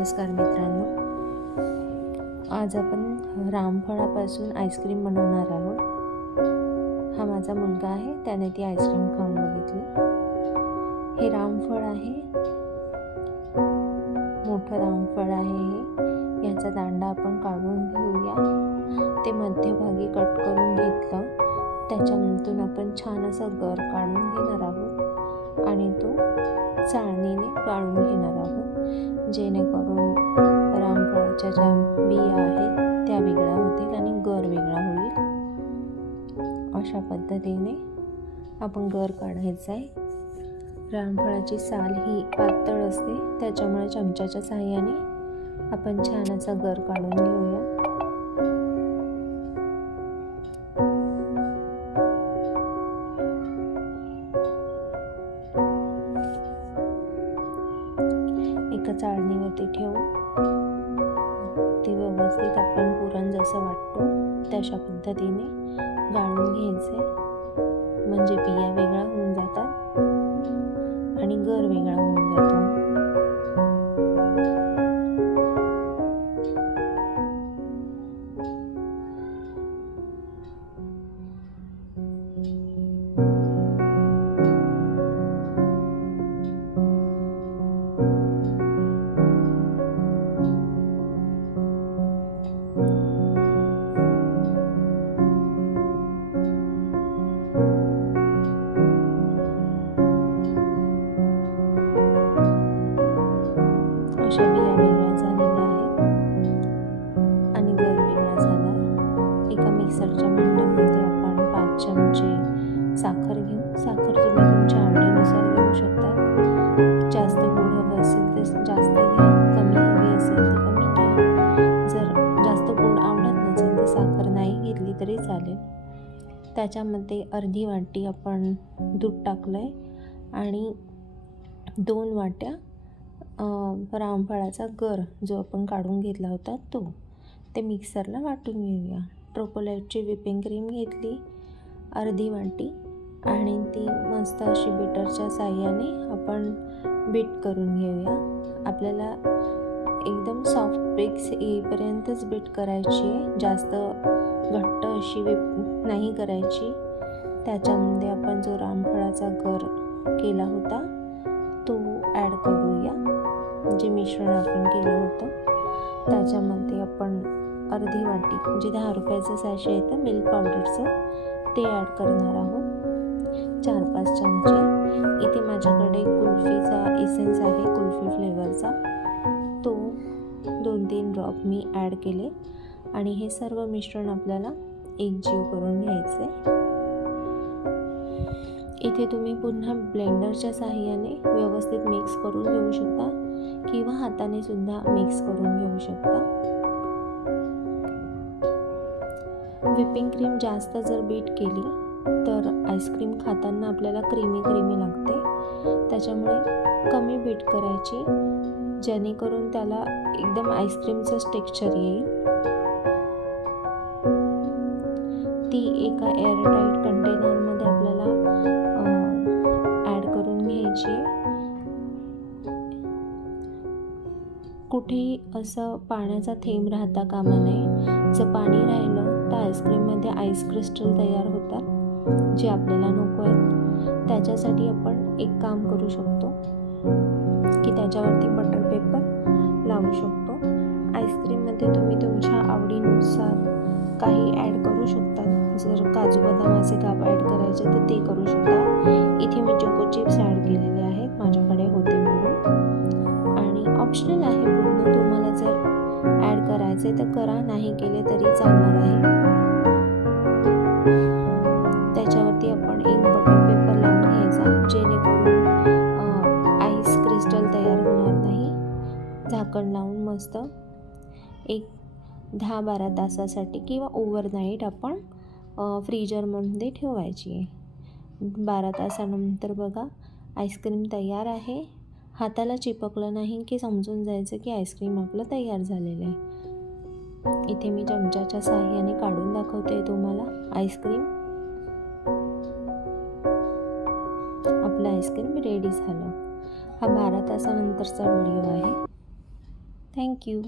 नमस्कार मित्रांनो, आज आपण रामफळापासून आईस्क्रीम बनवणार आहोत. हा माझा मुलगा आहे, त्याने ती आईस्क्रीम खाऊन बघितली. हे रामफळ आहे, मोठं रामफळ आहे हे. याचा दांडा आपण काढून घेऊया. ते मध्यभागी कट करून घेतलं. त्याच्यानंतर आपण छान असा गर काढून घेणार आहोत आणि तो चाळणीने गाळून घेणार आहोत, जेणेकरून रामफळाच्या ज्या बिया आहेत त्या वेगळ्या होतील आणि गर वेगळा होईल. अशा पद्धतीने आपण गर काढायचा आहे. रामफळाची साल ही पातळ असते, त्याच्यामुळे चमच्याच्या साहाय्याने आपण छान असा गर काढून घेऊया. एका चाळणीवरती ठेवून ते व्यवस्थित आपण पुरण जसं वाटतो तशा पद्धतीने गाळून घ्यायचे, म्हणजे बिया वेगळ्या होऊन जातात आणि गर वेगळा होऊन जातो. अशा बिया वेगळ्या झालेल्या आहेत आणि गर वेगळा झाला. एका मिक्सरच्या भांड्यामध्ये आपण 5 चमचे साखर घेऊ. साखर तुम्ही तुमच्या आवडीनुसार घेऊ शकता. जास्त गोड हवं असेल तर जास्त घ्या, कमी हवी असेल तर कमी घ्या. जर जास्त गोड आवडत नसेल तर साखर नाही घेतली तरी चालेल. त्याच्यामध्ये अर्धी वाटी आपण दूध टाकलंय आणि 2 वाट्या रामफळाचा गर जो आपण काढून घेतला होता ते मिक्सरला वाटून घेऊया. ट्रोपोलाइटची व्हिपिंग क्रीम घेतली अर्धी वाटी आणि ती मस्त अशी बीटरच्या साहाय्याने आपण बीट करून घेऊया. आपल्याला एकदम सॉफ्ट बेक्स येईपर्यंतच बीट करायची आहे, जास्त घट्ट अशी नाही करायची. त्याच्यामध्ये आपण जो रामफळाचा गर केला होता तो ॲड करूया. जे मिश्रण आपण केलं होतं त्याच्यामध्ये आपण अर्धी वाटी, म्हणजे 10 रुपयाचं सॅशे येतं मिल्क पावडरचं, ते ॲड करणार आहोत. 4-5 चमचे. इथे माझ्याकडे कुल्फीचा इसेन्स आहे, कुल्फी फ्लेवरचा, तो 2-3 ड्रॉप मी ॲड केले आणि हे सर्व मिश्रण आपल्याला एकजीव करून घ्यायचे. इथे तुम्ही पुन्हा ब्लेंडरच्या साहाय्याने व्यवस्थित मिक्स करून घेऊ शकता किंवा हाताने सुद्धा मिक्स करून घेऊ शकता. व्हिपिंग क्रीम जास्त जर बीट केली तर आईस्क्रीम खाताना आपल्याला क्रीमी लागते. त्याच्यामुळे कमी बीट करायची, जेणेकरून त्याला एकदम आईस्क्रीमचं टेक्स्चर येईल. ती एका एअरटाईट कंटेनरमध्ये आपल्याला ॲड करून घ्यायची. कुठेही असं पाण्याचा थेंब राहता कामा नये. जर पाणी राहिलं तर आईस्क्रीममध्ये आईस क्रिस्टल तयार होतात, जे आपल्याला नको आहेत. त्याच्यासाठी आपण एक काम करू शकतो की त्याच्यावरती बटर पेपर लावू शकतो. आईस्क्रीममध्ये तुम्ही तुमच्या आवडीनुसार काही ॲड करू शकता. जर काजू बदामाचे काप ॲड करायचे तर ते करू शकता. इथे मी चोको चिप्स ॲड केलेले आहेत, माझ्याकडे होते म्हणून, आणि ऑप्शनल आहे पूर्ण. तुम्हाला जर ॲड करायचे तर करा, नाही केले तरी चालणार आहे. त्याच्यावरती आपण एक बटर पेपर लावून घ्यायचा, जेणेकरून आईस क्रिस्टल तयार होणार नाही. झाकण लावून मस्त एक 10-12 तासासाठी किंवा ओव्हरनाईट आपण फ्रीजरमध्ये ठेवायची आहे. 12 तासानंतर बघा आईस्क्रीम तयार आहे. हाताला चिपकलं नाही की समजून जायचं की आईस्क्रीम आपलं तयार झालेलं आहे. इथे मी चमच्याच्या साहाय्याने काढून दाखवते तुम्हाला आईस्क्रीम. आपलं आईस्क्रीम रेडी झालं. हा 12 तासानंतरचा व्हिडिओ आहे. थँक्यू.